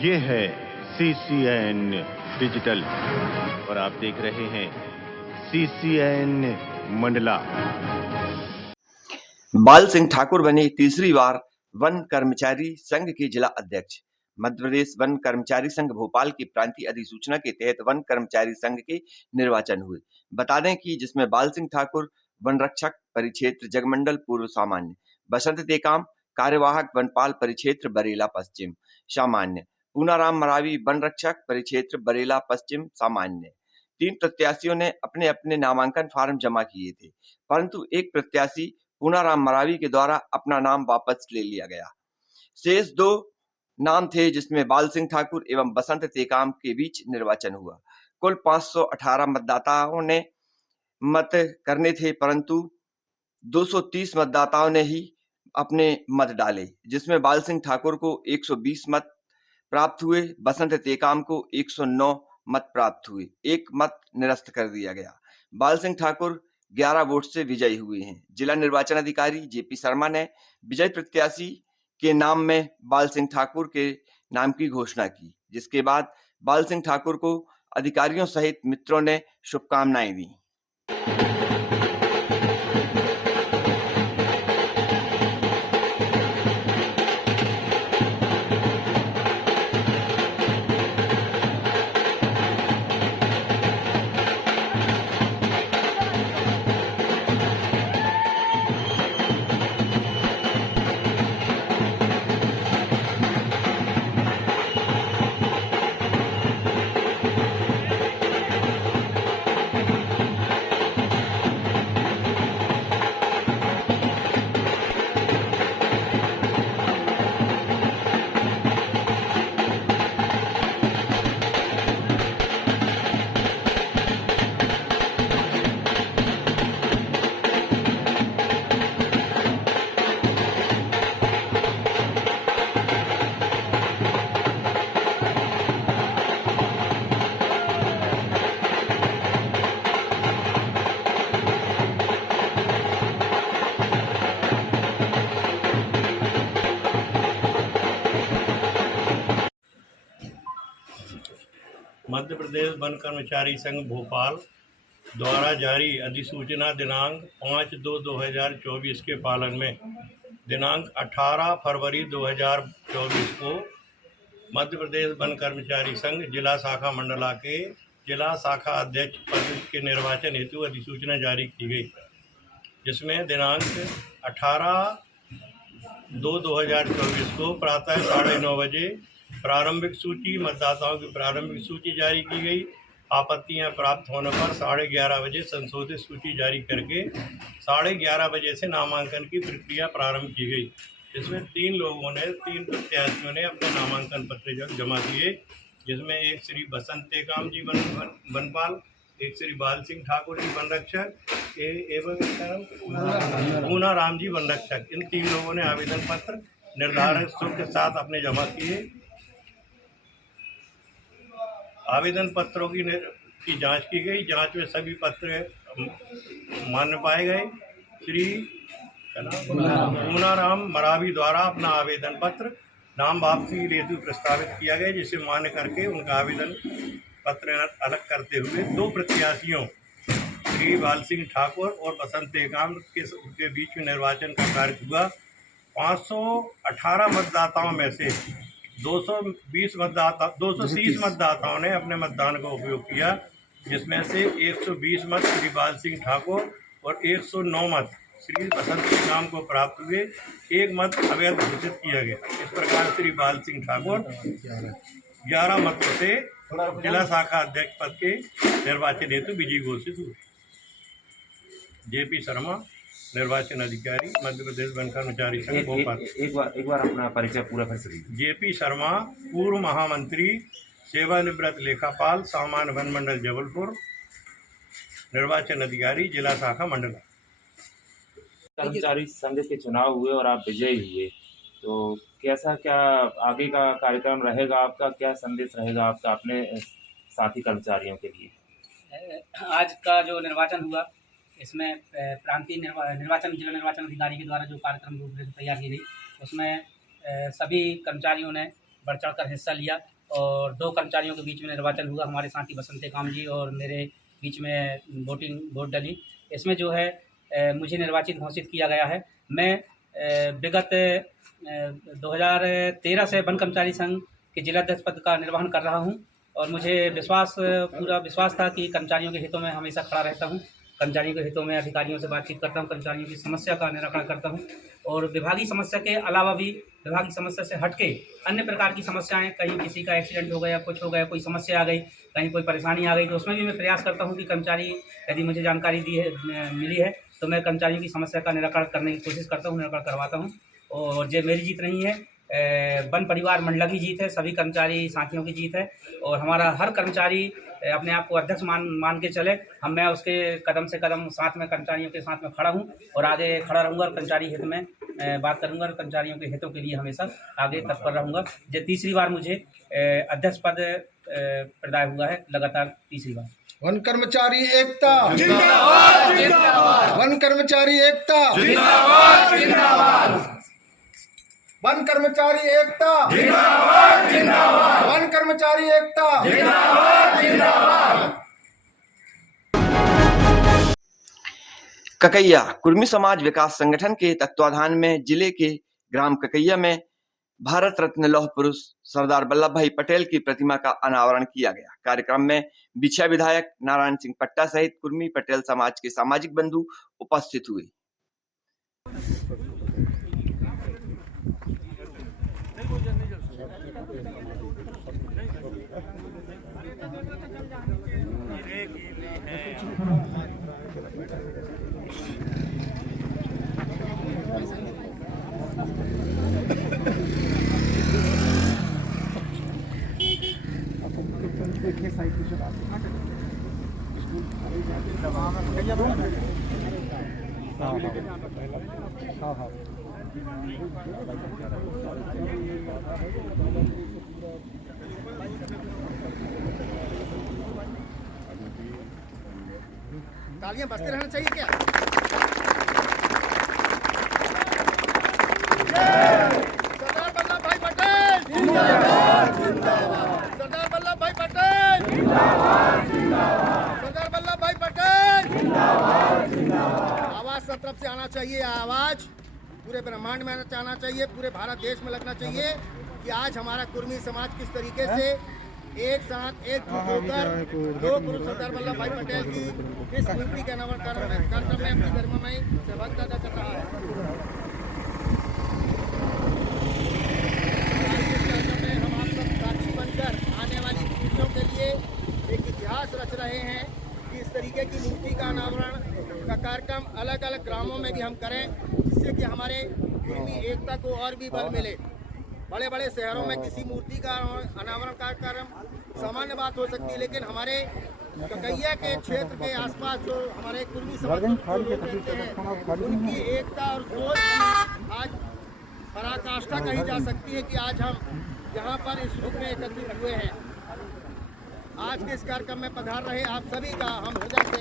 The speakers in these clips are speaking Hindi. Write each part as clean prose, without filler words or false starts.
ये है CCN डिजिटल और आप देख रहे हैं CCN मंडला। बाल सिंह ठाकुर बने तीसरी बार वन कर्मचारी संघ के जिला अध्यक्ष। मध्य प्रदेश वन कर्मचारी संघ भोपाल की प्रांतीय अधिसूचना के तहत वन कर्मचारी संघ के निर्वाचन हुए। बता दें कि जिसमें बाल सिंह ठाकुर वन रक्षक परिक्षेत्र जगमंडल पूर्व सामान्य, बसंत टेकाम कार्यवाहक वनपाल परिक्षेत्र बरेला पश्चिम सामान्य, पूनाराम मरावी वन रक्षक परिक्षेत्र बरेला पश्चिम सामान्य। 3 प्रत्याशियों ने अपने अपने नामांकन फार्म जमा किए थे, परंतु एक प्रत्याशी पूनाराम मरावी के द्वारा अपना नाम वापस ले लिया गया। शेष 2 नाम थे जिसमें बाल सिंह ठाकुर एवं बसंत टेकाम के बीच निर्वाचन हुआ। कुल 518 मतदाताओं ने मत करने थे, परंतु 230 मतदाताओं ने ही अपने मत डाले, जिसमें बाल सिंह ठाकुर को 120 मत प्राप्त हुए, बसंत टेकाम को 109 मत प्राप्त हुए, 1 मत निरस्त कर दिया गया। बाल सिंह ठाकुर 11 वोट से विजयी हुए हैं। जिला निर्वाचन अधिकारी जेपी शर्मा ने विजय प्रत्याशी के नाम में बाल सिंह ठाकुर के नाम की घोषणा की, जिसके बाद बाल सिंह ठाकुर को अधिकारियों सहित मित्रों ने शुभकामनाएं दी। मध्य प्रदेश वन कर्मचारी संघ भोपाल द्वारा जारी अधिसूचना दिनांक 5/2/2024 के पालन में दिनांक 18 फरवरी 2024 को मध्य प्रदेश वन कर्मचारी संघ जिला शाखा मंडला के जिला शाखा अध्यक्ष पद के निर्वाचन हेतु अधिसूचना जारी की गई, जिसमें दिनांक 18/2/2024 को प्रातः 9:30 बजे प्रारंभिक सूची मतदाताओं की प्रारंभिक सूची जारी की गई। आपत्तियां प्राप्त होने पर 11:30 बजे संशोधित सूची जारी करके 11:30 बजे से नामांकन की प्रक्रिया प्रारंभ की गई। इसमें 3 प्रत्याशियों ने अपने नामांकन पत्र जमा किए, जिसमें एक श्री बसंत टेकाम जी वनपाल, एक श्री बाल सिंह ठाकुर जी वन रक्षक एवं पूनाराम जी वन रक्षक। इन 3 लोगों ने आवेदन पत्र निर्धारित शुल्क के साथ अपने जमा किए। आवेदन पत्रों की जांच की गई। जांच में सभी पत्र मान्य पाए गए। श्री पूनाराम मरावी द्वारा अपना आवेदन पत्र नाम वापसी के हेतु प्रस्तावित किया गया, जिसे मान्य करके उनका आवेदन पत्र अलग करते हुए 2 प्रत्याशियों श्री बाल सिंह ठाकुर और बसंत टेकाम के बीच में निर्वाचन का कार्य हुआ। 518 मतदाताओं में से 230 मतदाताओं ने अपने मतदान का उपयोग किया, जिसमें से 120 मत श्री बाल सिंह ठाकुर और 109 मत श्री बसंत टेकाम को प्राप्त हुए। 1 मत अवैध घोषित किया गया। इस प्रकार श्री बाल सिंह ठाकुर 11 मतों से जिला शाखा अध्यक्ष पद के निर्वाचन हेतु विजयी घोषित हुए। जेपी शर्मा, निर्वाचन अधिकारी, मध्य प्रदेश वन कर्मचारी संघ भोपाल। एक बार अपना परिचय पूरा कर सकते। जेपी शर्मा, पूर्व महामंत्री, सेवानिवृत्त लेखापाल, सामान्य वन मंडल जबलपुर, निर्वाचन अधिकारी, जिला शाखा मंडला। कर्मचारी संघ के चुनाव हुए और आप विजयी हुए, तो कैसा क्या आगे का कार्यक्रम रहेगा आपका, क्या संदेश रहेगा आपका अपने साथी कर्मचारियों के लिए? आज का जो निर्वाचन हुआ, इसमें प्रांतीय निर्वाचन जिला निर्वाचन अधिकारी के द्वारा जो कार्यक्रम रूपरेखा तैयार की गई, उसमें सभी कर्मचारियों ने बढ़ चढ़ कर हिस्सा लिया और 2 कर्मचारियों के बीच में निर्वाचन हुआ। हमारे साथी बसंते काम जी और मेरे बीच में वोट डली। इसमें जो है मुझे निर्वाचित घोषित किया गया है। मैं विगत 2013 से वन कर्मचारी संघ के जिलाध्यक्ष पद का निर्वहन कर रहा हूं और मुझे पूरा विश्वास था कि कर्मचारियों के हितों में हमेशा खड़ा रहता हूं। कर्मचारियों के हितों में अधिकारियों से बातचीत करता हूं, कर्मचारियों की समस्या का निराकरण करता हूं और विभागीय समस्या के अलावा भी विभागीय समस्या से हट के अन्य प्रकार की समस्याएं, कहीं किसी का एक्सीडेंट हो गया, कुछ हो गया, कोई समस्या आ गई, कहीं कोई परेशानी आ गई, तो उसमें भी मैं प्रयास करता हूं कि कर्मचारी यदि मुझे जानकारी मिली है तो मैं कर्मचारियों की समस्या का निराकरण करने की कोशिश करता हूं, निराकरण करवाता हूं। और ये मेरी जीत नहीं है, वन परिवार मंडला की जीत है, सभी कर्मचारी साथियों की जीत है और हमारा हर कर्मचारी अपने आप को अध्यक्ष मान के चले। मैं उसके कदम से कदम साथ में कर्मचारियों के साथ में खड़ा हूं और आगे खड़ा रहूँगा और कर्मचारी हित में बात करूँगा और कर्मचारियों के हितों के लिए हमेशा आगे तत्पर रहूँगा। ये तीसरी बार मुझे अध्यक्ष पद प्रदान हुआ है, लगातार तीसरी बार। वन कर्मचारी एकता जिंदाबाद, जिंदाबाद। वन कर्मचारी एकता जिंदाबाद, जिंदाबाद। वन कर्मचारी एकता जिंदाबाद, जिंदाबाद। वन कर्मचारी एकता जिंदाबाद, जिंदाबाद। ककैया कुर्मी समाज विकास संगठन के तत्वाधान में जिले के ग्राम ककैया में भारत रत्न लौह पुरुष सरदार वल्लभ भाई पटेल की प्रतिमा का अनावरण किया गया। कार्यक्रम में बिछिया विधायक नारायण सिंह पट्टा सहित कुर्मी पटेल समाज के सामाजिक बंधु उपस्थित हुए। तालियां बजते रहना चाहिए क्या? सरदार वल्लभ भाई पटेल जिंदाबाद, जिंदाबाद। सरदार वल्लभ भाई पटेल जिंदाबाद, जिंदाबाद। सरदार वल्लभ भाई पटेल जिंदाबाद, जिंदाबाद। आवाज सब तरफ से आना चाहिए, आवाज पूरे ब्रह्मांड में आना चाहिए, पूरे भारत देश में लगना चाहिए कि आज हमारा कुर्मी समाज किस तरीके से एक साथ एकजुट होकर दो पुरुष सरदार वल्लभ भाई पटेल की इस मूर्ति के अनावरण कार्यक्रम में अपनी गरिमामय सहभागिता अदा कर रहा है। हम आप सब साक्षी बनकर आने वाली पीढ़ियों के लिए एक इतिहास रच रहे हैं कि इस तरीके की मूर्ति का अनावरण का कार्यक्रम अलग अलग ग्रामों में भी हम करें, जिससे कि हमारे कुर्मी एकता को और भी बल मिले। बड़े बड़े शहरों में किसी मूर्ति का अनावरण कार्यक्रम सामान्य बात हो सकती है, लेकिन हमारे ककैया के क्षेत्र के आसपास जो हमारे कुर्मी समाज के लोग रहते हैं, उनकी एकता और सोच आज पराकाष्ठा कही जा सकती है कि आज हम यहाँ पर इस रूप में एकत्रित हुए हैं। आज के इस कार्यक्रम में पधार रहे आप सभी का हम हृदय से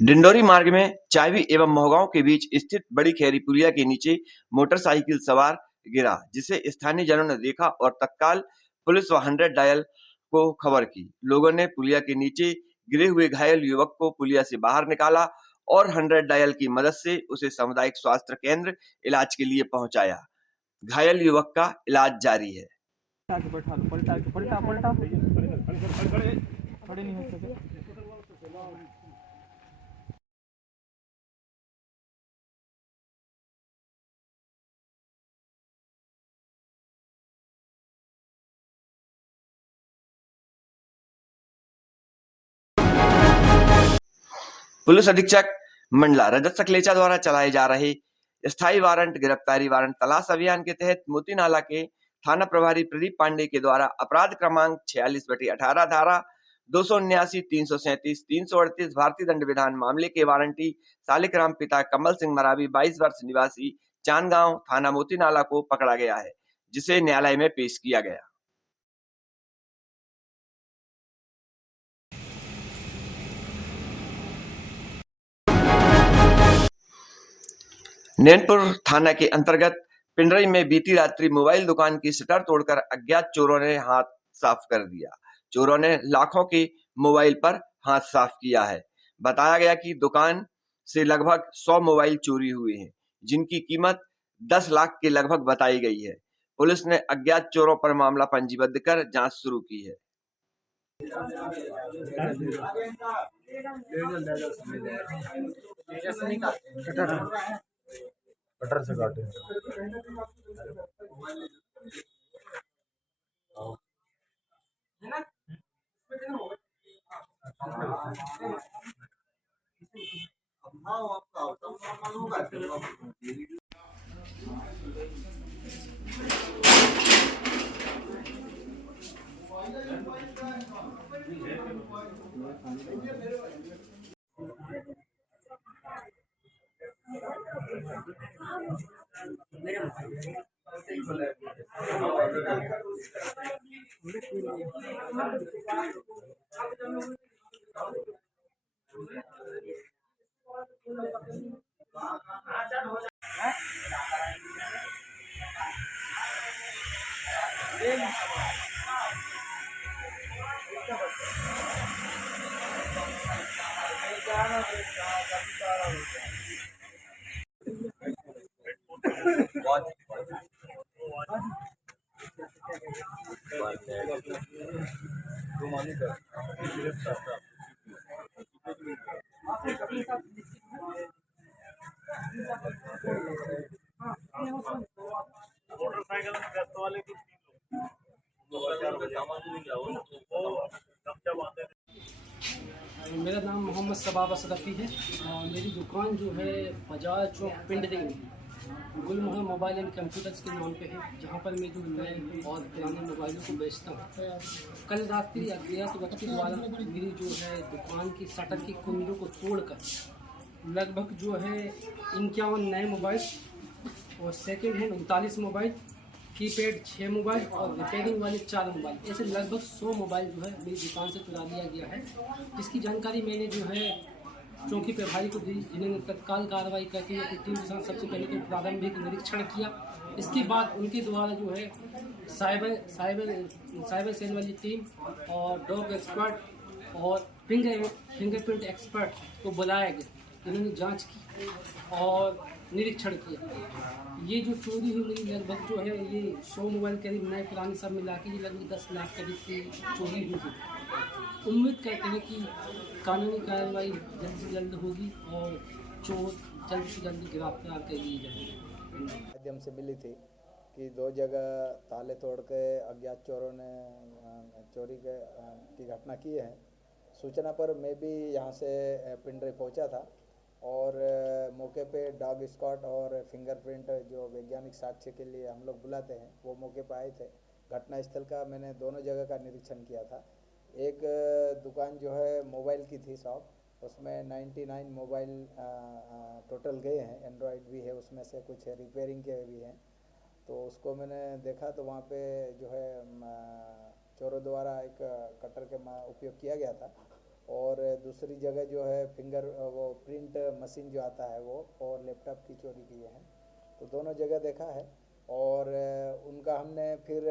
डिंडोरी मार्ग में चायवी एवं मोहगांव के बीच स्थित बड़ी खेरी पुलिया के नीचे मोटरसाइकिल सवार गिरा, जिसे स्थानीय जनों ने देखा और तत्काल पुलिस व 100 डायल को खबर की। लोगों ने पुलिया के नीचे गिरे हुए घायल युवक को पुलिया से बाहर निकाला और 100 डायल की मदद से उसे सामुदायिक स्वास्थ्य केंद्र इलाज के लिए पहुंचाया। घायल युवक का इलाज जारी है। पुलिस अधीक्षक मंडला रजत सकलेचा द्वारा चलाए जा रहे स्थायी वारंट गिरफ्तारी वारंट तलाश अभियान के तहत मोती नाला के थाना प्रभारी प्रदीप पांडे के द्वारा अपराध क्रमांक 46/18 धारा 279, 337, 338 भारतीय दंड विधान मामले के वारंटी सालिकराम पिता कमल सिंह मरावी 22 वर्ष निवासी चांदगांव थाना मोती नाला को पकड़ा गया है, जिसे न्यायालय में पेश किया गया। नैनपुर थाना के अंतर्गत पिंडरई में बीती रात्रि मोबाइल दुकान की शटर तोड़कर अज्ञात चोरों ने हाथ साफ कर दिया। चोरों ने लाखों के मोबाइल पर हाथ साफ किया है। बताया गया कि दुकान से लगभग 100 मोबाइल चोरी हुए हैं, जिनकी कीमत 10 लाख के लगभग बताई गई है। पुलिस ने अज्ञात चोरों पर मामला पंजीबद्ध कर जांच शुरू की है। कटर से काटे मेरा नाम मोहम्मद सबाब असरफ़ी है। मेरी दुकान जो है बाजार चौक पिंडरी में गुल मोहन मोबाइल एंड कंप्यूटर्स के नाम पे है, जहाँ पर मैं जो नए और पुराने मोबाइलों को बेचता हूँ। कल रात्रि अज्ञात व्यक्ति द्वारा मेरी जो है दुकान की शटर की कुंडियों को तोड़कर लगभग जो है 51 नए मोबाइल और second hand 39 mobile, keypad 6 mobile और रिपेयरिंग वाले 4 मोबाइल, ऐसे लगभग 100 मोबाइल जो है मेरी दुकान से चुरा लिया गया है। जिसकी जानकारी मैंने जो है चौकी प्रभारी को दी, जिन्होंने तत्काल कार्रवाई करके अपनी टीम के साथ सबसे पहले तो प्रारंभिक निरीक्षण किया। इसके बाद उनके द्वारा जो है साइबर सेल वाली टीम और डॉग एक्सपर्ट और फिंगरप्रिंट एक्सपर्ट को बुलाया गया। इन्होंने जांच की और निरीक्षण किया। ये जो चोरी हुई मेरी लगभग जो है ये 100 मोबाइल करीब नए पुराने सब मिला के ये लगभग 10 लाख करीब की चोरी हुई थी। उम्मीद करते हैं कि कानूनी कार्रवाई जल्द से जल्द होगी और चोर जल्द से जल्द गिरफ्तार कर लिए जाएंगे। माध्यम से मिली थी कि 2 जगह ताले तोड़ के अज्ञात चोरों ने चोरी की घटना की है। सूचना पर मैं भी यहाँ से पिंडरी पहुँचा था और मौके पे डॉग स्क्वाड और फिंगरप्रिंट जो वैज्ञानिक साक्ष्य के लिए हम लोग बुलाते हैं वो मौके पे आए थे। घटनास्थल का मैंने दोनों जगह का निरीक्षण किया था। एक दुकान जो है मोबाइल की थी शॉप, उसमें 99 मोबाइल टोटल गए हैं। एंड्रॉयड भी है उसमें से, कुछ रिपेयरिंग के भी हैं। तो उसको मैंने देखा तो वहाँ पे जो है चोरों द्वारा एक कटर के उपयोग किया गया था। और दूसरी जगह जो है वो प्रिंट मशीन जो आता है वो और लैपटॉप की चोरी की है। तो दोनों जगह देखा है और उनका हमने फिर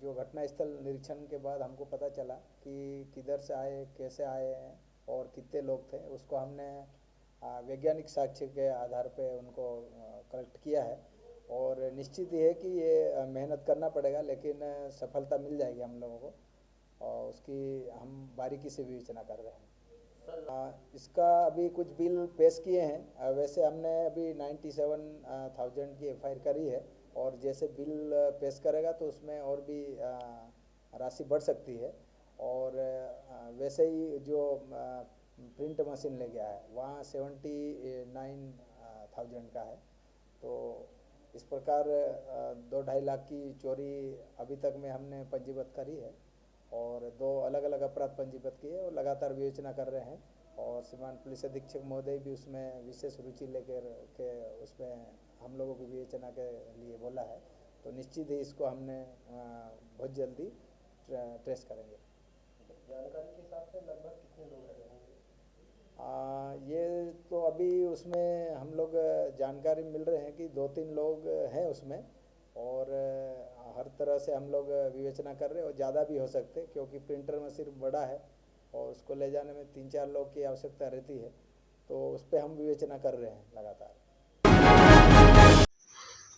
जो घटनास्थल निरीक्षण के बाद हमको पता चला कि किधर से आए, कैसे आए हैं और कितने लोग थे, उसको हमने वैज्ञानिक साक्ष्य के आधार पे उनको कलेक्ट किया है। और निश्चित ही है कि ये मेहनत करना पड़ेगा, लेकिन सफलता मिल जाएगी हम लोगों को और उसकी हम बारीकी से विवेचना कर रहे हैं। इसका अभी कुछ बिल पेश किए हैं। वैसे हमने अभी 97,000 की एफआईआर करी है और जैसे बिल पेश करेगा तो उसमें और भी राशि बढ़ सकती है। और वैसे ही जो प्रिंट मशीन ले गया है वहाँ 79,000 का है। तो इस प्रकार 2-2.5 लाख की चोरी अभी तक में हमने पंजीबद्ध करी है और 2 अलग अलग अपराध पंजीबद्ध किए और लगातार विवेचना कर रहे हैं। और श्रीमान पुलिस अधीक्षक महोदय भी उसमें विशेष रुचि लेकर के उसमें हम लोगों की विवेचना के लिए बोला है। तो निश्चित ही इसको हमने बहुत जल्दी ट्रेस करेंगे। जानकारी के हिसाब से लगभग कितने लोग रहेंगे? ये तो अभी उसमें हम लोग जानकारी मिल रहे हैं कि 2-3 लोग हैं उसमें, और हर तरह से हम लोग विवेचना कर रहे हैं, और ज़्यादा भी हो सकते क्योंकि प्रिंटर में सिर्फ बड़ा है और उसको ले जाने में 3-4 लोग की आवश्यकता रहती है, तो उस पर हम विवेचना कर रहे हैं लगातार।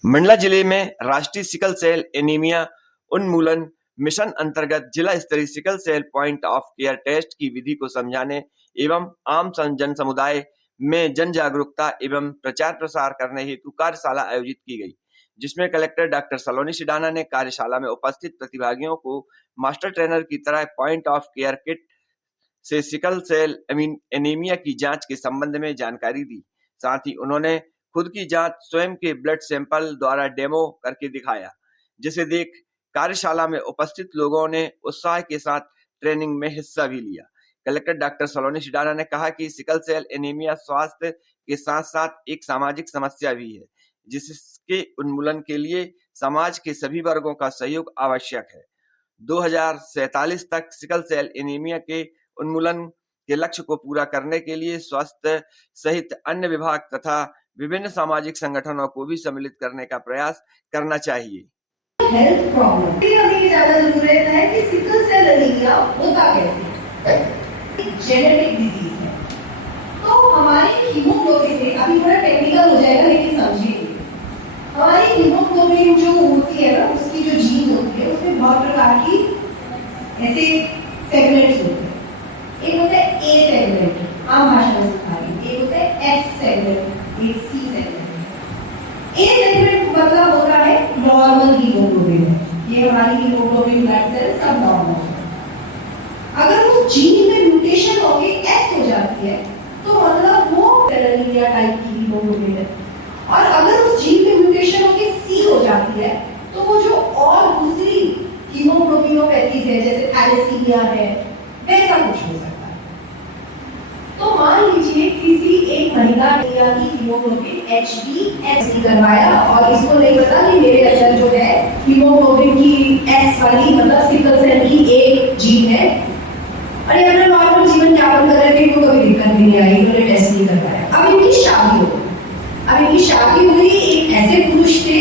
मंडला जिले में राष्ट्रीय सिकल सेल एनीमिया उन्मूलन मिशन अंतर्गत जिला स्तरीय sickle cell point of care test की विधि को समझाने एवं आम जन समुदाय में जन जागरूकता एवं प्रचार प्रसार करने हेतु कार्यशाला आयोजित की गई, जिसमें कलेक्टर डॉक्टर सलोनी सिडाना ने कार्यशाला में उपस्थित प्रतिभागियों को मास्टर ट्रेनर की तरह पॉइंट ऑफ केयर किट से सिकल सेल एनीमिया की जांच के संबंध में जानकारी दी। साथ ही उन्होंने खुद की जांच स्वयं के ब्लड सैंपल द्वारा डेमो करके दिखाया, जिसे देख कार्यशाला में उपस्थित लोगों ने उत्साह के साथ ट्रेनिंग में हिस्सा भी लिया। कलेक्टर डॉक्टर सलोनी सिडाना ने कहा कि सिकल सेल एनीमिया स्वास्थ्य के साथ साथ एक सामाजिक समस्या भी है, जिसके उन्मूलन के लिए समाज के सभी वर्गों का सहयोग आवश्यक है। 2047 तक सिकल सेल एनीमिया के उन्मूलन के लक्ष्य को पूरा करने के लिए स्वास्थ्य सहित अन्य विभाग तथा विभिन्न सामाजिक संगठनों को भी सम्मिलित करने का प्रयास करना चाहिए। हेल्थ प्रॉब्लम हमें ज्यादा जरूरत है कि सिकल सेल एनीमिया होता कैसे, जेनेटिक डिजीज है। तो हमारी हीमोग्लोबिन में अभी थोड़ा टेक्निकल हो जाएगा लेकिन समझिए, हमारी हीमोग्लोबिन जो होती है ना, उसकी जो जीन होती है उसमें बहुत प्रकार की ऐसे सेगमेंट्स होते हैं। एक होता है ए सेगमेंट, आम भाषा में सिखा रही, एक होता है एस सेगमेंट, एक सी सेगमेंट। ए सेगमेंट मतलब होता है नॉर्मल हीमोग्लोबिन, ये हमारी हीमोग्लोबिन ब्लड सेल सब नॉर्मल है। अगर उस जीन में म्यूटेशन होके एस हो जाती है तो मतलब वो एनीमिया टाइप की हीमोग्लोबिन है, और अगर उस जीन में म्यूटेशन होके सी हो जाती है तो वो जो और दूसरी हीमोग्लोबिनोपैथीज है जैसे थैलेसीमिया है, वैसा कुछ हो सकता है। तो मान लीजिए किसी एक महिला ने की हीमोग्लोबिन HbS करवाया और इसको नहीं पता कि मेरे अंदर जो है हीमोग्लोबिन की S वाली मतलब सिकल सेल की एक जीन है, और ये अपना नॉर्मल जीवन यापन कर रहे थे, इनको कभी दिक्कत नहीं आई, इन्होंने टेस्ट नहीं करवाया। अब इनकी शादी हो, अब इनकी शादी हुई, एक ऐसे पुरुष थे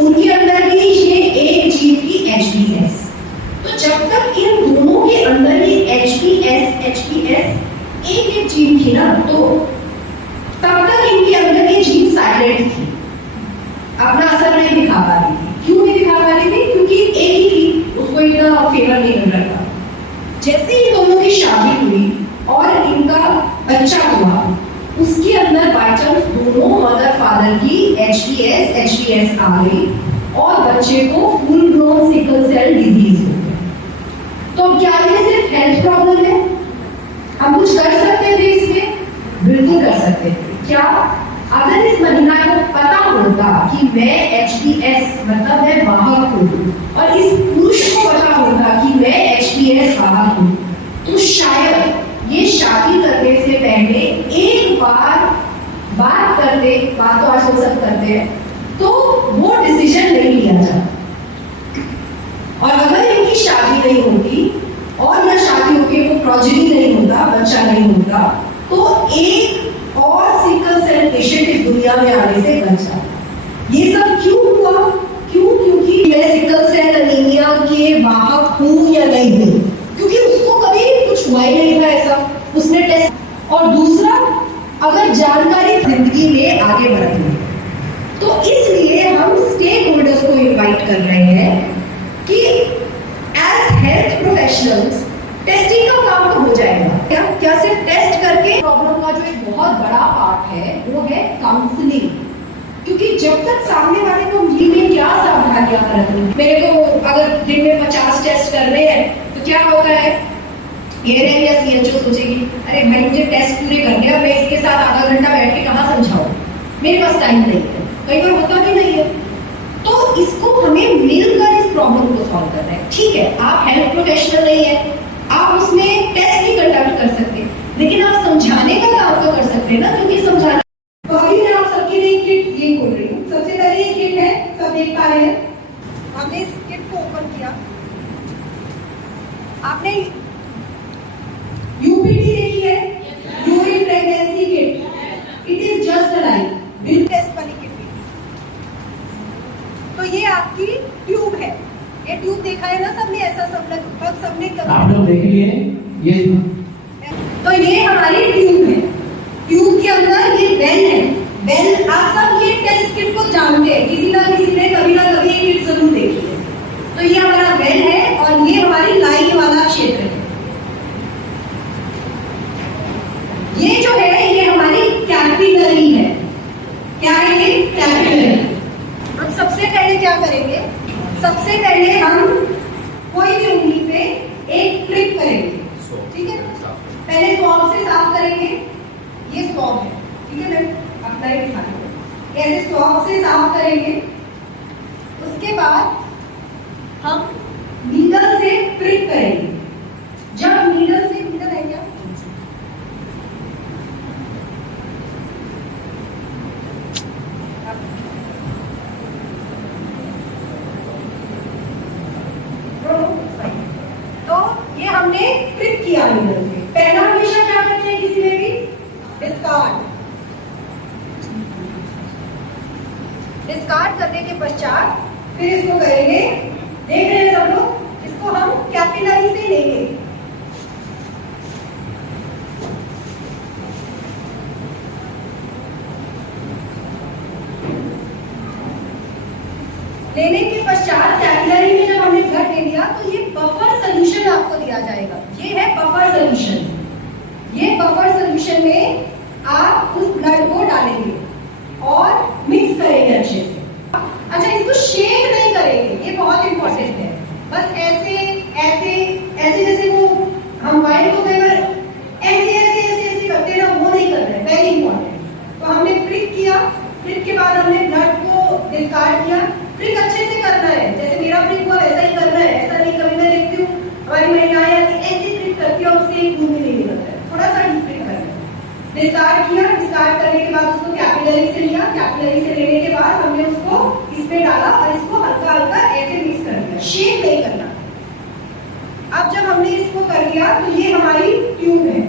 उनके अंदर भी ये एक जीन की HbS। तो जब तक इन दोनों के अंदर ये HbS एक जीन थी ना, तो तब तक इनके अंदर ये जीन साइलेंट थी, अपना असर नहीं दिखा पा रही थी। क्यों नहीं दिखा पा रही थी? क्योंकि एक ही थी, उसको इतना फेवर नहीं मिल रहा था। जैसे ही दोनों की शादी हुई और इनका बच्चा हुआ, उसके अंदर बाय चांस दोनों मदर फादर की HbS आ गई और बच्चे को full grown sickle cell disease हो गया। तो क्या ये सिर्फ हेल्थ प्रॉब्लम है? हम कुछ कर सकते थे इसमें? बिल्कुल कर सकते थे। क्या? अगर इस महिला को पता होता कि मैं HbS मतलब मैं वाहक हूँ, और इस पुरुष को पता होता कि मैं HbS वाहक हूँ, तो शायद ये शादी करने से पहले एक बार बात तो आज हम सब करते हैं, तो वो डिसीजन नहीं लिया जाता। और अगर इनकी शादी नहीं होती और न शादी होके वो प्रोजेनी नहीं होता, बच्चा नहीं होता, तो एक और सिकल सेल पेशेंट इस दुनिया में आने से बच जाता। ये सब क्यों हुआ? क्योंकि मैं सिकल सेल एनीमिया के वाहक हूँ या नहीं हूँ, क्योंकि उसको कभी कुछ हुआ ही नहीं था ऐसा, उसने टेस्ट। और दूसरा, अगर जानकारी जिंदगी में आगे बढ़ती है, तो इसलिए हम स्टेक होल्डर्स को इनवाइट कर रहे हैं कि एज हेल्थ प्रोफेशनल्स टेस्टिंग का काम तो हो जाएगा, क्या सिर्फ टेस्ट करके? प्रॉब्लम का जो एक बहुत बड़ा पार्ट है वो है काउंसलिंग, क्योंकि जब तक सामने वाले को में क्या सावधानियां बरतनी, मेरे को अगर दिन में 50 टेस्ट कर रहे हैं तो क्या होता है, एएनएम या सीएचओ सोचेगी अरे भाई मुझे टेस्ट पूरे करने हैं, मैं इसके साथ आधा घंटा बैठ के कहाँ समझाऊं, मेरे पास टाइम नहीं है। कई बार होता भी नहीं है। तो इसको हमें मिलकर इस प्रॉब्लम को सॉल्व करना है। ठीक है, आप हेल्थ प्रोफेशनल नहीं है, आप उसमें टेस्ट नहीं कंडक्ट कर सकते, लेकिन आप समझाने का काम तो कर सकते हैं ना, क्योंकि समझाने। तो अभी मैं आप सबके लिए किट ये खोल रही हूँ। सबसे पहले ये किट है, सब देख पा रहे हैं। हमने इस किट को ओपन किया, आपने यूपीटी देखी है, यूरिन आप लोग देख लिए ये, तो ये हमारी ट्यूब है, ट्यूब के अंदर ये बेल है। बेल आप सब ये टेस्ट किट को जानते हैं, किसी ना किसी ने कभी ना कभी ये किट जरूर देखी है। तो ये हमारा बेल है और ये हमारी लाइन वाला क्षेत्र है। ये जो है ये हमारी कैपिलरी है। क्या है ये? कैपिलरी। अब सबसे पहले क्या करेंगे, सबसे पहले हम कोई भी उंगली पे एक ट्रिप करेंगे, ठीक है। पहले स्वॉब से साफ करेंगे, ये स्वॉब है, ठीक है। मैं अप्लाई दिखा दूँ, ऐसे स्वॉब से साफ करेंगे। उसके बाद हम नीडल से प्रिक करेंगे। जब नीडल से, नीडल है क्या? तो ये हमने प्रिक किया नीडल से। पहला हमेशा क्या करते हैं किसी में भी? डिस्कार्ड। डिस्कार्ड करने के पश्चात फिर इसको करेंगे, देख रहे हैं सब लोग, इसको हम कैपिलरी से लेंगे। लेने के पश्चात कैपिलरी में जब हमने ब्लड ले लिया तो ये बफर सोल्यूशन आपको दिया जाएगा। ये है बफर सोल्यूशन। ये बफर सोल्यूशन में आप उस ब्लड को डालेंगे और मिक्स करेंगे अच्छे से। अच्छा, इसको शेक नहीं करेंगे, ये बहुत इंपॉर्टेंट है। बस ऐसे ऐसे ऐसे, जैसे वो हम वाइन को कई बार ऐसे ऐसे ऐसे ऐसे करते हैं ना, वो नहीं कर रहे, वेरी इंपॉर्टेंट। तो हमने प्रिक किया, प्रिक के बाद हमने ब्लड को डिस्कार्ड किया। प्रिक अच्छे से करना है, जैसे मेरा प्रिक हुआ वैसा ही करना है। ऐसा नहीं, कभी मैं देखती हूँ हमारी महिलाएं ऐसे प्रिक करती है, उससे एक खून भी नहीं निकलता है, थोड़ा सा डीप प्रिक करना है। डिस्कार्ड किया, डिस्कार्ड करने के बाद उसको कैपिलरी से लिया। कैपिलरी से लेने के बाद हमने उसको इसमें डाला और इसको हल्का हल्का ऐसे मिक्स कर दिया, शेक नहीं करना। अब जब हमने इसको कर लिया तो ये हमारी ट्यूब है।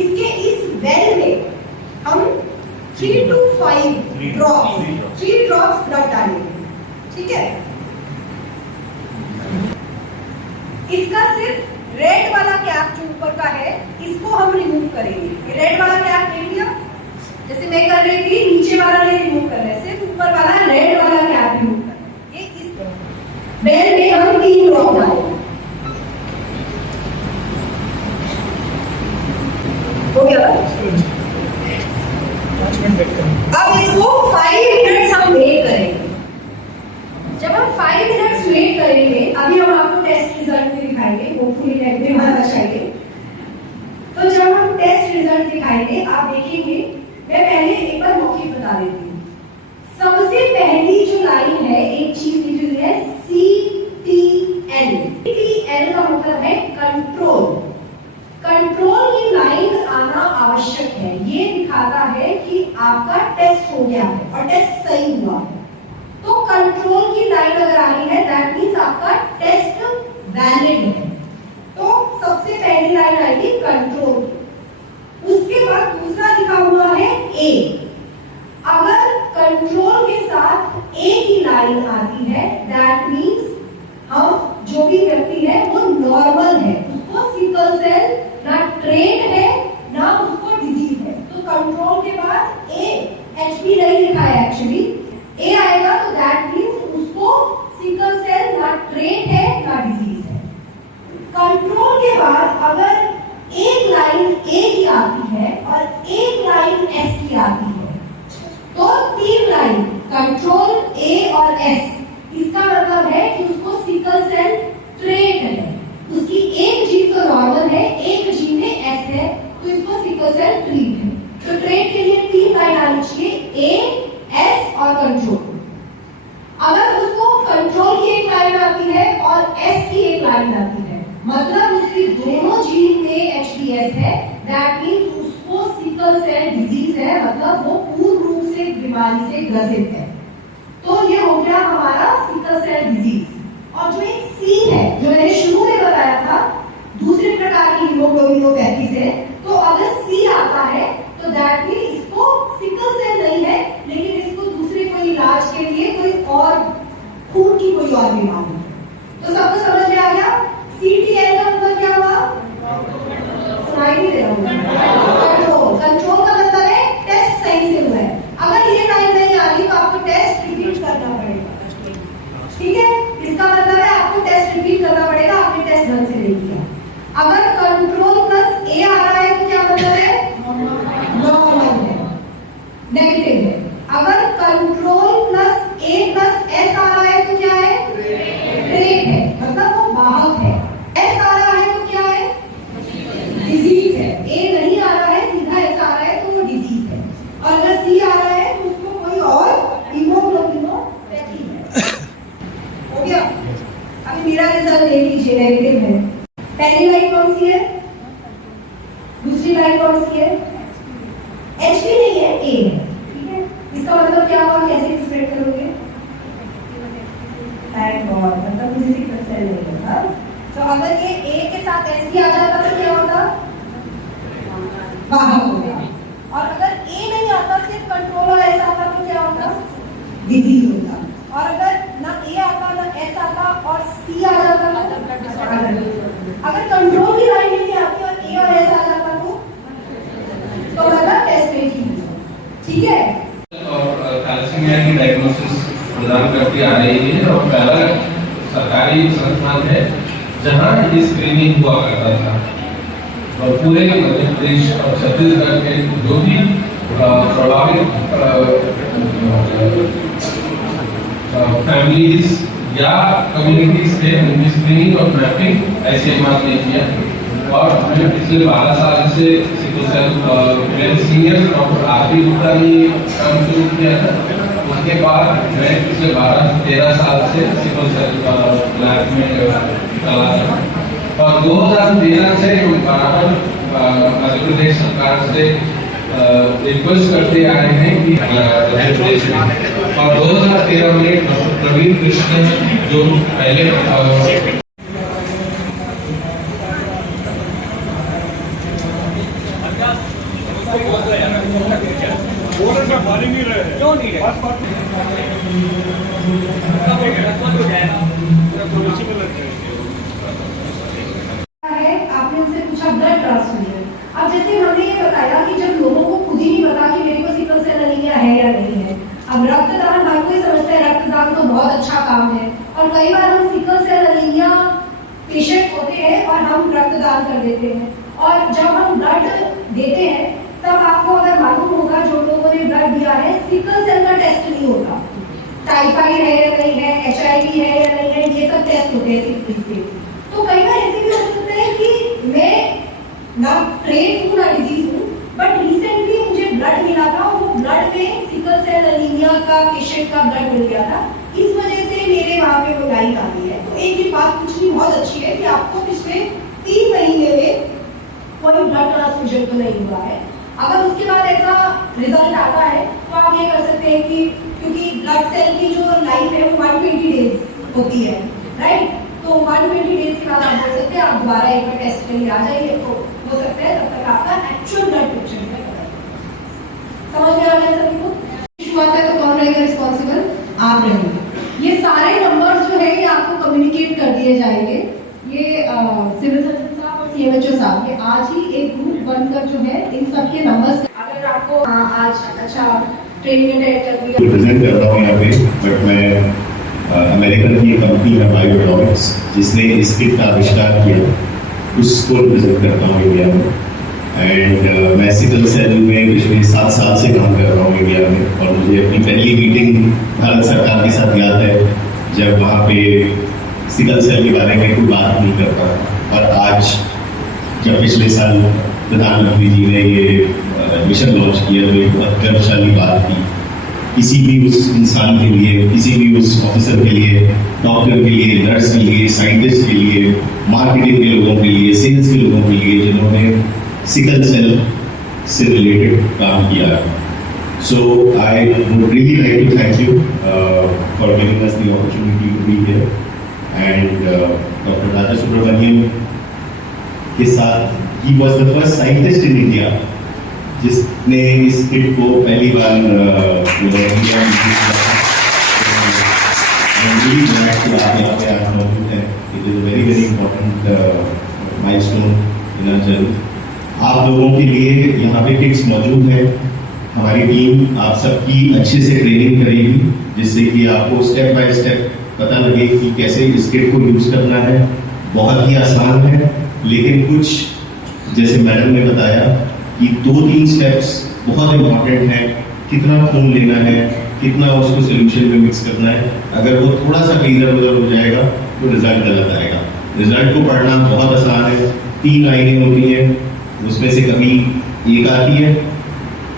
इसके इस वेल में हम 3 to 5 ड्रॉप्स, 3 ड्रॉप्स ब्लड डालेंगे, ठीक है। इसका सिर्फ रेड वाला कैप जो ऊपर का है, इसको हम रिमूव करेंगे। रेड वाला कैप देख लिया, जैसे मैं कर रही थी, नीचे वाला नहीं रिमूव कर रहे, सिर्फ ऊपर वाला रेड वाला कैप रिमूव कर रहे। ये इस बेल में हम 3 ड्रॉप डालेंगे। हो गया। अब इसको 5 मिनट्स हम वेट करेंगे। जब हम 5 मिनट्स वेट करेंगे, अभी हम आपको टेस्ट रिजल्ट भी दिखाएंगे, होपफुली नेगेटिव आना चाहिए। तो जब हम टेस्ट रिजल्ट दिखाएंगे, आप देखेंगे, मैं पहले एक बार मौखिक बता देती हूँ। सबसे पहली जो लाइन है, एक चीज लिखी हुई है CTL। CTL का मतलब है कंट्रोल। कंट्रोल की लाइन आना आवश्यक है। ये दिखाता है कि आपका टेस्ट हो गया है और टेस्ट सही हुआ है। तो कंट्रोल की लाइन अगर आ रही है, दैट मीन्स आपका टेस्ट वैलिड है। तो सबसे पहली लाइन आएगी कंट्रोल। उसके बाद दूसरा लिखा हुआ है A। अगर कंट्रोल के साथ A की लाइन आती है, दैट मीन्स हम जो भी व्यक्ति है वो नॉर्मल है, उसको सिकल सेल ना ट्रेट है ना उसको डिजीज है। तो कंट्रोल के बाद A, HP नहीं लिखा है एक्चुअली, A आएगा, तो दैट मीन्स उसको सिकल सेल ना ट्रेट है ना डिजीज है। कंट्रोल के बाद अगर एक लाइन A की आती है और एक लाइन S की आती है, तो 3 लाइन कंट्रोल A और S, इसका मतलब है कि उसको सिकल सेल ट्रेट है। उसकी एक जीन तो नॉर्मल है, एक जीन में S है, तो इसको सिकल सेल ट्रीट है। तो ट्रेट के लिए 3 लाइन आनी चाहिए, A, S और कंट्रोल। अगर उसको कंट्रोल की एक लाइन आती है और S की एक लाइन आती है, मतलब उसकी दोनों जीन में HBS है, दैट मीन्स उसको सिकल सेल डिजीज है, मतलब वो पूर्ण रूप से बीमारी से ग्रसित है। तो ये हो गया हमारा सिकल सेल डिजीज। और जो एक C है, जो मैंने शुरू में बताया था, दूसरे प्रकार की हीमोग्लोबिनोपैथी से, तो अगर C आता है तो दैट मीन इसको सिकल सेल नहीं है, लेकिन इसको दूसरे कोई इलाज के लिए कोई और खून की कोई और बीमारी है। तो सबको समझ में आ गया? CTL का मतलब क्या हुआ? पहली लाइन कौन सी है, दूसरी लाइन कौन सी है, एच भी नहीं है, ए है, ठीक है। इसका मतलब क्या हुआ, कैसे एक्सप्रेस करोगे, थैंक गॉड, मतलब मुझे सिक्वल सेल नहीं होता। तो अगर ये ए के साथ एस भी आ जाता तो क्या होता, बाहर हो गया। और अगर ए नहीं आता, सिर्फ कंट्रोल और एस आता तो क्या होता, डिजीज होता। और अगर ना ए आता ना एस आता और सी आ जाता तो अगर कंट्रोल की लाइन नहीं आती और ए और एस आ जाता तो मतलब टेस्ट में ठीक है। और थैलेसीमिया की डायग्नोसिस प्रदान करती आ रही है और पहला सरकारी संस्थान है जहां ये स्क्रीनिंग हुआ करता था। और पूरे मध्य प्रदेश और छत्तीसगढ़ के जो भी प्रभावित फैमिलीज या कम्युनिटीज थे उनकी स्क्रीनिंग और मैपिंग ICMR ने किया। और हमने पिछले 12 साल से सिकल सेल मेरे सीनियर डॉक्टर आरपी गुप्ता ने काम शुरू किया था। उसके बाद मैं पिछले 12-13 साल से सिकल सेल लैब में चला था और 2013 से बराबर मध्य प्रदेश सरकार से रिक्वेस्ट करते आ रहे हैं कि मध्य प्रदेश में। और 2013 में डॉक्टर प्रवीण कृष्ण जो पहले पानी नहीं रहे क्यों नहीं है आपने उनसे पूछा ब्लड ट्रांसफ्यूजन। अब जैसे हमने ये बताया कि जब लोगों को खुद ही नहीं पता कि मेरे को सिकल सेल एनीमिया है या नहीं है, अब रक्तदान हर कोई समझता है रक्तदान तो बहुत अच्छा काम है और कई बार हम सिकल सेल एनीमिया पेशेंट होते हैं और हम रक्तदान कर देते हैं। और जब हम ब्लड देते हैं तब आपको अगर मालूम होगा जो लोगों ने ब्लड दिया है सिकल सेल का टेस्ट नहीं होता, टाइफाइड है या नहीं है, HIV है या नहीं है, ये सब टेस्ट होते हैं सिकल के। तो कई बार ऐसे भी हो सकता है कि मैं ना ट्रेन हूँ ना डिजीज हूँ, बट रिसेंटली मुझे ब्लड मिला था और वो ब्लड में सिकल सेल एनीमिया का पेशेंट का ब्लड मिल गया था, इस वजह से मेरे वहाँ पे वो लाइन आ गई है। तो एक ही बात पूछनी बहुत अच्छी है कि आपको पिछले 3 महीने में कोई ब्लड ट्रांसफ्यूजन तो नहीं हुआ है। अगर उसके बाद ऐसा रिजल्ट आता है तो आप ये कर सकते हैं कि क्योंकि ब्लड सेल की जो लाइफ है वो 120 डेज होती है, राइट, तो 120 डेज के बाद आप बोल सकते हैं आप दोबारा एक बार टेस्ट के लिए आ जाइए, तो हो सकता है तब तक आपका एक्चुअल ब्लड पिक्चर समझ में आ गया सभी को। इशू आता है तो कौन रहेगा रिस्पॉन्सिबल, आप रहेंगे। ये सारे नंबर्स जो है ये आपको कम्युनिकेट कर दिए जाएंगे। ये सिविल सर्जन साहब और CMHO साहब ये आज ही एक ग्रुप बनकर जो है इन सब के नंबर्स, अगर आपको आज अच्छा ट्रेनिंग अटेंड कर दिया प्रेजेंट करता हूँ यहाँ पे, बट मैं अमेरिकन की कंपनी है बायोएटॉमिक्स जिसने इस किट का आविष्कार किया उसको रिप्रेजेंट करता हूँ इंडिया में। एंड मैं सिकल सेल में पिछले 7 साल से काम कर रहा हूँ इंडिया में और मुझे अपनी पहली मीटिंग भारत सरकार के साथ याद है जब वहाँ पे सिकल सेल के बारे में कोई बात नहीं कर रहा। और आज जब पिछले साल प्रधानमंत्री जी ने ये मिशन लॉन्च किया तो एक बहुत गर्वशाली बात थी किसी भी उस इंसान के लिए, किसी भी उस ऑफिसर के लिए, डॉक्टर के लिए, नर्स के लिए, साइंटिस्ट के लिए, मार्केटिंग के लोगों के लिए, सेल्स के लोगों के लिए जिन्होंने सिकल सेल से रिलेटेड काम किया है। So I would really like to thank you for giving us the opportunity to be here and Dr. Raja Subramanian के साथ he was the first scientist in India जिसने इस किट को पहली बार इंडिया में आप मौजूद हैं। It is a very very important milestone in our journey. आप लोगों के लिए यहाँ पे किट्स मौजूद है। हमारी टीम आप सबकी अच्छे से ट्रेनिंग करेगी जिससे कि आपको स्टेप बाय स्टेप पता लगे कि कैसे इस किट को यूज़ करना है। बहुत ही आसान है लेकिन कुछ जैसे मैडम ने बताया कि 2-3 स्टेप्स बहुत इम्पॉर्टेंट हैं। कितना खून लेना है, कितना उसको सोल्यूशन में मिक्स करना है, अगर वो थोड़ा सा भी इधर उधर हो जाएगा तो रिजल्ट गलत आएगा। रिजल्ट को पढ़ना बहुत आसान है। 3 लाइनें होती हैं, उसमें से कभी 1 आती है,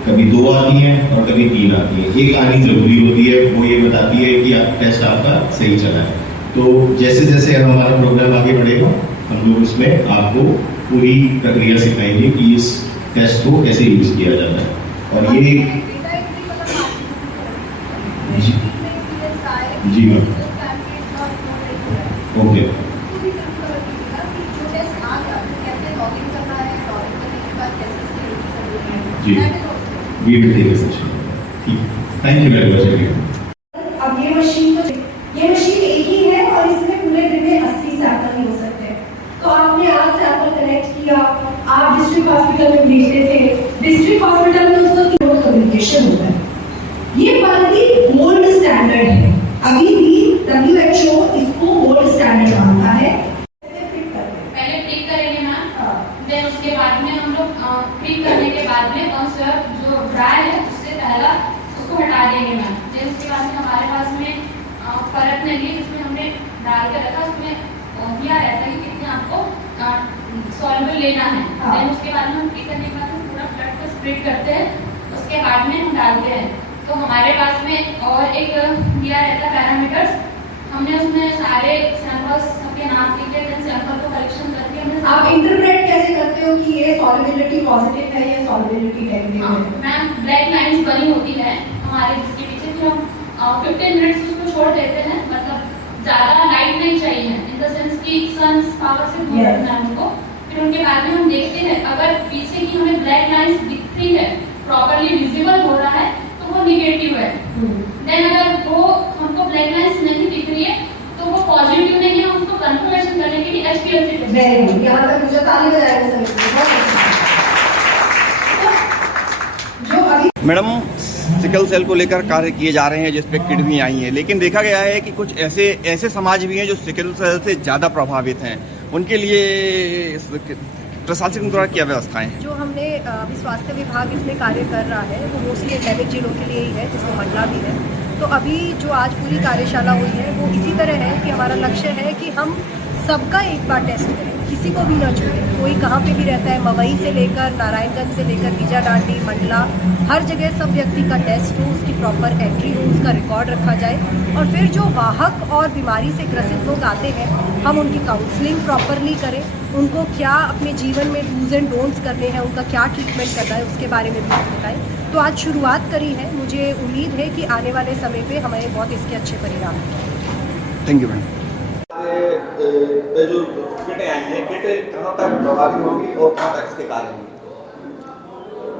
कभी 2 आती हैं और कभी 3 आती है। 1 आनी जरूरी होती है, वो ये बताती है कि आप टेस्ट आपका सही चला है। तो जैसे जैसे हमारा प्रोग्राम आगे बढ़ेगा हम लोग उसमें आपको पूरी प्रक्रिया सिखाएंगे कि इस टेस्ट को कैसे यूज किया जाता है। और ये जी मैम, ओके जी, we will take a session. ठीक, थैंक यू वेरी मच। अब ये मशीन एक ही है और इसमें पूरे दिन में 80 सैंपल नहीं हो सकते। तो आपने आज सैंपल कलेक्ट किया, आप डिस्ट्रिक्ट हॉस्पिटल में भेजते थे, डिस्ट्रिक्ट हॉस्पिटल में उसको कम्युनिकेशन होता है। ये पद्धति गोल्ड स्टैंडर्ड है, अभी भी WHO इसको गोल्ड स्टैंडर्ड मानता है। पहले प्रिक करेंगे मैम, देन उसके बाद में हम लोग प्रिक करने के बाद में जो ड्राई है उससे पहला उसको हटा देंगे मैम। देन उसके बाद में हमारे पास में परत नहीं है जिसमें हमने डाल के रखा, उसमें दिया रहता है कि कितने आपको सॉल्युबल लेना है। देन उसके बाद में हम प्रिक करने के बाद में पूरा ब्लड को स्प्रेड करते हैं, उसके बाद में हम डालते हैं। तो हमारे पास में और एक दिया रहता है पैरामीटर्स, हमने उसमें सारे सैंपल्स सबके नाम लिखे, देन सैंपल को कलेक्शन करके हमने आप इंटरप्रेट कैसे करते हो कि ये सॉल्युबिलिटी पॉजिटिव है या सॉल्युबिलिटी नेगेटिव है? मैम ब्लैक लाइंस बनी होती है हमारे जिसके पीछे, फिर हम 15 मिनट्स उसको छोड़ देते हैं, मतलब ज़्यादा लाइट नहीं चाहिए इन द सेंस कि सन पावर से दूर रखना है उनको। फिर उनके बाद में हम देखते हैं अगर पीछे की हमें ब्लैक लाइंस दिख रही है, प्रॉपर्ली विजिबल हो रहा है, तो वो निगेटिव है। देन अगर वो हमको ब्लैक लाइंस नहीं दिख रही है तो वो पॉजिटिव नहीं है, हम उसको कंफर्मेशन करने के लिए HPLC टेस्ट। वेरी गुड, यहाँ तक मुझे ताली बजाएगा सर। जो अभी मैडम सिकल सेल को लेकर कार्य किए जा रहे हैं जिस पे किट भी आई हैं, लेकिन देखा गया है कि कुछ ऐसे समाज भी हैं जो सिकल सेल से ज़्यादा प्रभावित हैं, उनके लिए प्रशासन द्वारा क्या व्यवस्थाएं हैं? जो हमने अभी स्वास्थ्य विभाग इसमें कार्य कर रहा है वो मोस्टली एंडेमिक जिलों के लिए ही है, जिसमें मंडला भी है। तो अभी जो आज पूरी कार्यशाला हुई है वो इसी तरह है कि हमारा लक्ष्य है कि हम सबका एक बार टेस्ट करें, किसी को भी ना छोड़ें। कोई कहाँ पे भी रहता है, मवई से लेकर नारायणगंज से लेकर बीजाडांडी, मंडला, हर जगह सब व्यक्ति का टेस्ट हो, उसकी प्रॉपर एंट्री हो, उसका रिकॉर्ड रखा जाए। और फिर जो वाहक और बीमारी से ग्रसित लोग आते हैं हम उनकी काउंसलिंग प्रॉपरली करें, उनको क्या अपने जीवन में डूज एंड डोंट्स करने हैं, उनका क्या ट्रीटमेंट करना है उसके बारे में भी बताएं। तो आज शुरुआत करी है, मुझे उम्मीद है कि आने वाले समय पे हमें बहुत इसके अच्छे परिणाम मिलेंगे। Thank you madam. जो किटें आई हैं, किटें कहाँ तक प्रभावी होगी और कहाँ तक इसके कार्य होंगे?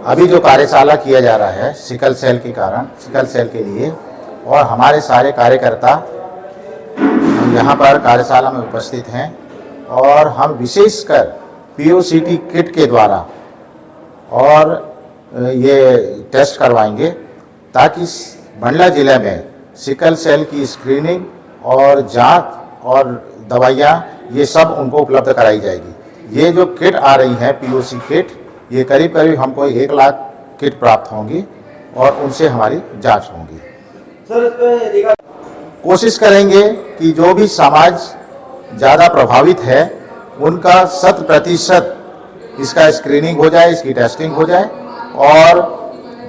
अभी जो कार्यशाला किया जा रहा है सिकल सेल के कारण, सिकल सेल के लिए, और हमारे सारे कार्यकर्ता यहाँ पर कार्यशाला में उपस्थित हैं और हम विशेषकर POCT किट के द्वारा और ये टेस्ट करवाएंगे ताकि मंडला जिले में सिकल सेल की स्क्रीनिंग और जांच और दवाइयाँ ये सब उनको उपलब्ध कराई जाएगी। ये जो किट आ रही है POC किट, ये करीब करीब हमको 1 लाख किट प्राप्त होंगी और उनसे हमारी जांच होंगी। सर कोशिश करेंगे कि जो भी समाज ज़्यादा प्रभावित है उनका 100% इसका स्क्रीनिंग हो जाए, इसकी टेस्टिंग हो जाए। और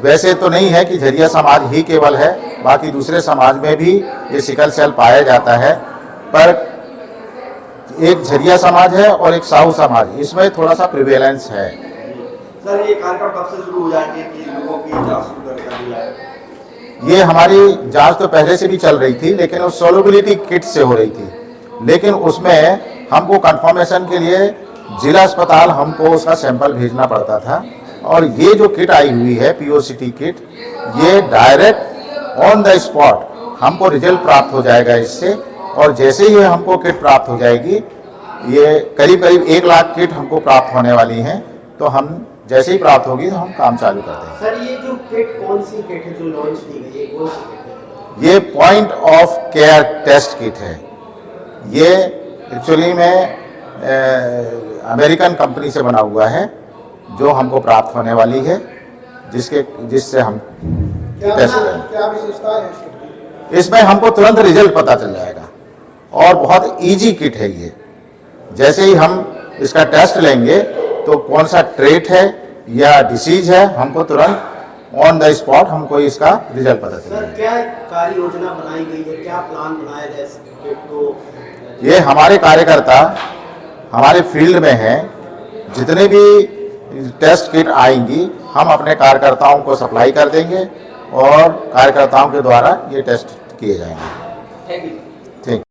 वैसे तो नहीं है कि झरिया समाज ही केवल है, बाकी दूसरे समाज में भी ये सिकल सेल पाया जाता है, पर एक झरिया समाज है और एक साहू समाज, इसमें थोड़ा सा प्रिवेलेंस है। सर ये कार्यक्रम कब से शुरू हो जाएंगे कि लोगों की जांच शुरू कर दी जाए? ये हमारी जांच तो पहले से भी चल रही थी, लेकिन वो सोलबिलिटी किट से हो रही थी, लेकिन उसमें हमको कंफर्मेशन के लिए जिला अस्पताल हमको उसका सैंपल भेजना पड़ता था। और ये जो किट आई हुई है POCT किट, ये डायरेक्ट ऑन द स्पॉट हमको रिजल्ट प्राप्त हो जाएगा इससे। और जैसे ही हमको किट प्राप्त हो जाएगी, ये करीब करीब 1 लाख किट हमको प्राप्त होने वाली हैं, तो हम जैसे ही प्राप्त होगी तो हम काम चालू कर देंगे। सर ये जो किट कौन सी किट है जो लॉन्च की गई है, कौन सी किट है? ये point of care test kit है। ये एक्चुअली में अमेरिकन कंपनी से बना हुआ है, जो हमको प्राप्त होने वाली है, जिससे हम टेस्ट करेंगे। क्या विशेषता है इसमें हमको तुरंत रिजल्ट पता चल जाएगा और बहुत इजी किट है ये। जैसे ही हम इसका टेस्ट लेंगे तो कौन सा ट्रेट है या डिसीज है, हमको तुरंत ऑन द स्पॉट हमको इसका रिजल्ट पता चलेगा। सर क्या कार्य योजना बनाई गई है, क्या प्लान बनाया जाए किट को? ये हमारे कार्यकर्ता हमारे फील्ड में हैं, जितने भी टेस्ट किट आएंगी हम अपने कार्यकर्ताओं को सप्लाई कर देंगे और कार्यकर्ताओं के द्वारा ये टेस्ट किए जाएंगे। Thank you. ठीक।